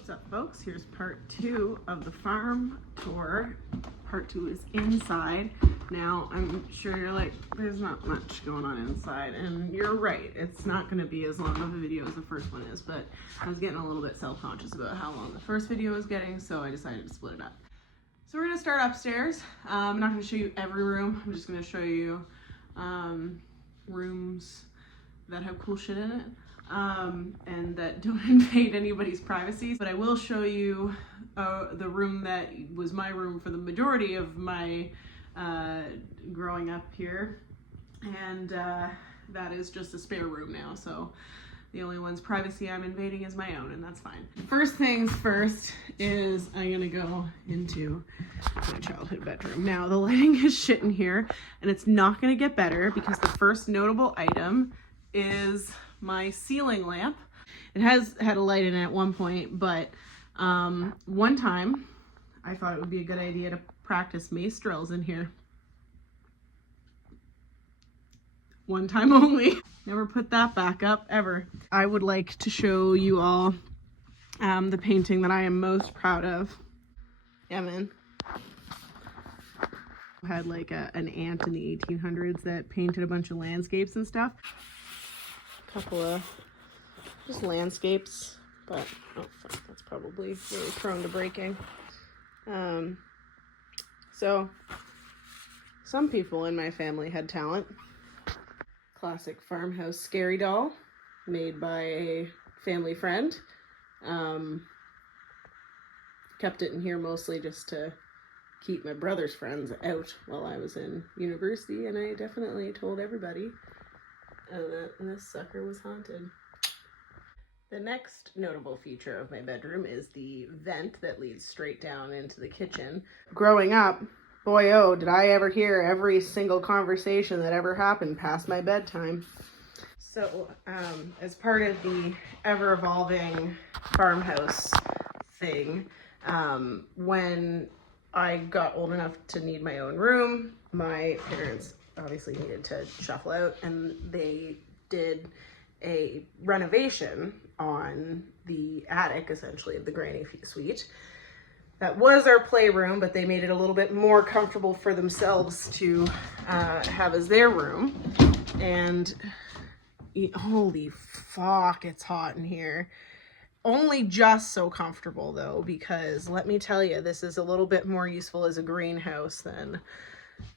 What's up, folks? Here's part 2 of the farm tour. Part 2 is inside. Now, I'm sure you're like, there's not much going on inside, and you're right. It's not going to be as long of a video as the first one is, but I was getting a little bit self-conscious about how long the first video was getting, so I decided to split it up. So we're going to start upstairs. I'm not going to show you every room. I'm just going to show you rooms that have cool shit in it. And that don't invade anybody's privacy. But I will show you the room that was my room for the majority of my growing up here. And that is just a spare room now. So the only one's privacy I'm invading is my own, and that's fine. First things first is I'm gonna go into my childhood bedroom. Now the lighting is shit in here, and it's not gonna get better because the first notable item is my ceiling lamp. It has had a light in it at one point, but one time I thought it would be a good idea to practice mace drills in here. One time only. Never put that back up ever. I would like to show you all the painting that I am most proud of. Yeah, man. I had like an aunt in the 1800s that painted a bunch of landscapes and stuff. Couple of just landscapes, but oh fuck, that's probably really prone to breaking. So some people in my family had talent. Classic farmhouse scary doll made by a family friend. Kept it in here mostly just to keep my brother's friends out while I was in university, and I definitely told everybody that this sucker was haunted. The next notable feature of my bedroom is the vent that leads straight down into the kitchen. Growing up, boy oh, did I ever hear every single conversation that ever happened past my bedtime. So, as part of the ever-evolving farmhouse thing, when I got old enough to need my own room, my parents obviously needed to shuffle out, and they did a renovation on the attic, essentially, of the granny suite. That was our playroom, but they made it a little bit more comfortable for themselves to have as their room. And holy fuck, it's hot in here. Only just so comfortable though, because let me tell you, this is a little bit more useful as a greenhouse than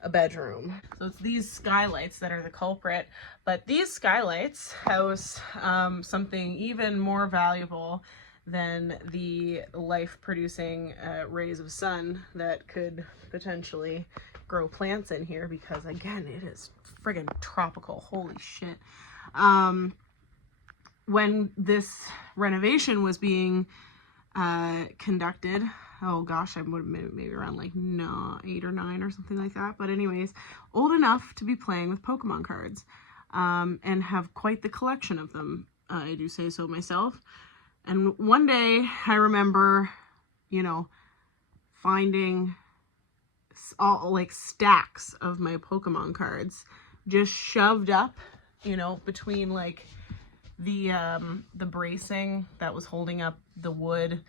a bedroom. So it's these skylights that are the culprit, but these skylights house something even more valuable than the life-producing rays of sun that could potentially grow plants in here, because again, it is friggin' tropical. Holy shit. When this renovation was being conducted, oh gosh, I would have been maybe around like 8 or 9 or something like that. But anyways, old enough to be playing with Pokemon cards and have quite the collection of them. I do say so myself. And one day I remember, finding all like stacks of my Pokemon cards just shoved up, between like the bracing that was holding up the wood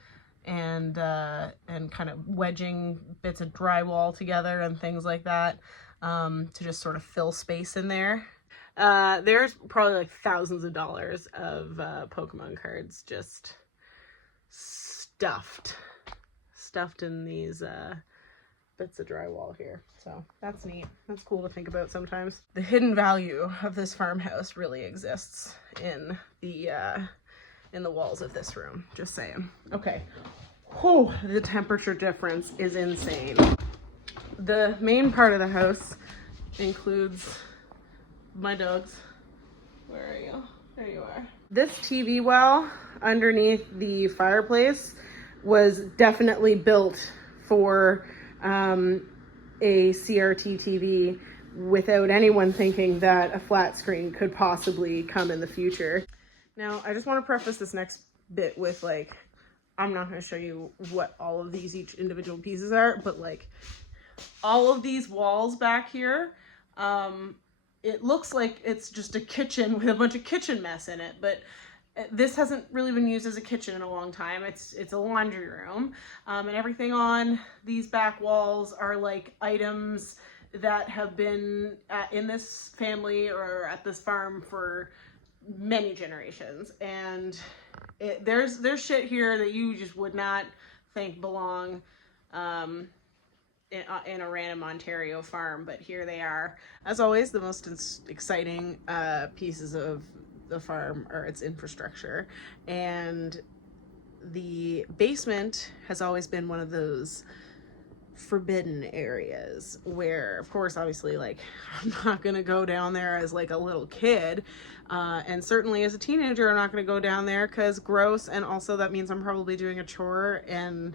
and kind of wedging bits of drywall together and things like that, to just sort of fill space in there. There's probably like thousands of dollars of Pokemon cards just stuffed in these bits of drywall here. So that's neat. That's cool to think about sometimes. The hidden value of this farmhouse really exists in the walls of this room. Just saying. Okay. Whew, the temperature difference is insane. The main part of the house includes my dogs. Where are you? There you are. This TV well underneath the fireplace was definitely built for a CRT TV without anyone thinking that a flat screen could possibly come in the future. Now, I just want to preface this next bit with like, I'm not going to show you what all of these each individual pieces are, but like all of these walls back here, it looks like it's just a kitchen with a bunch of kitchen mess in it, but This hasn't really been used as a kitchen in a long time. It's a laundry room, and everything on these back walls are like items that have been in this family or at this farm for many generations. And there's shit here that you just would not think belong in a random Ontario farm, but here they are. As always, the most exciting pieces of the farm are its infrastructure, and the basement has always been one of those forbidden areas where, of course, obviously, like, I'm not gonna go down there as like a little kid, and certainly as a teenager I'm not gonna go down there because gross, and also that means I'm probably doing a chore and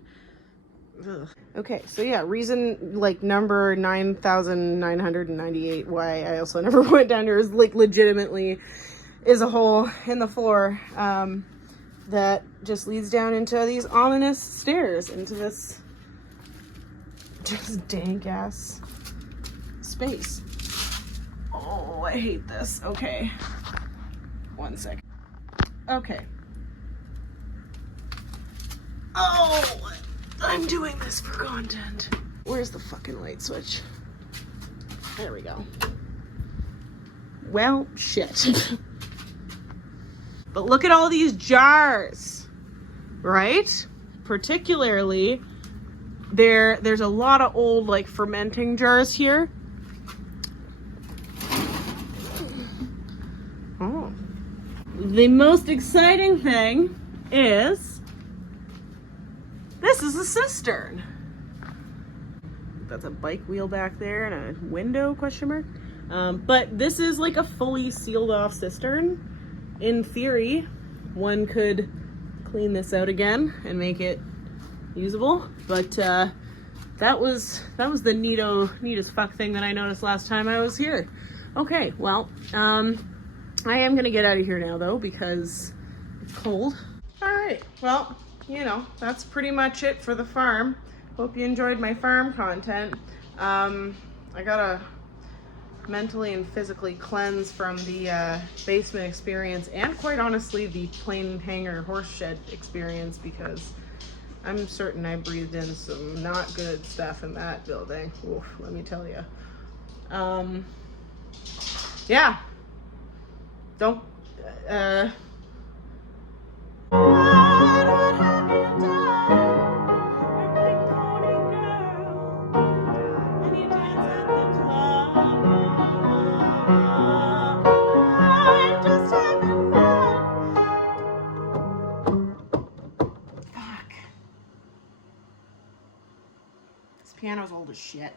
ugh. Okay, so yeah, reason like number 9,998 why I also never went down there is like legitimately is a hole in the floor that just leads down into these ominous stairs into this just dank ass space. Oh, I hate this. Okay, 1 second. Okay. Oh, I'm doing this for content. Where's the fucking light switch? There we go. Well, shit. But look at all these jars, right? Particularly, there's a lot of old like fermenting jars here. Oh. The most exciting thing is this is a cistern. That's a bike wheel back there and a window, question mark. But this is like a fully sealed off cistern. In theory, one could clean this out again and make it usable, but that was the neatest fuck thing that I noticed last time I was here. Okay, well, I am gonna get out of here now though because it's cold. All right, well, you know, that's pretty much it for the farm. Hope you enjoyed my farm content. I gotta mentally and physically cleanse from the basement experience and quite honestly the plain hanger horse shed experience because I'm certain I breathed in some not good stuff in that building. Oof, let me tell you. Yeah. Don't piano's old as shit.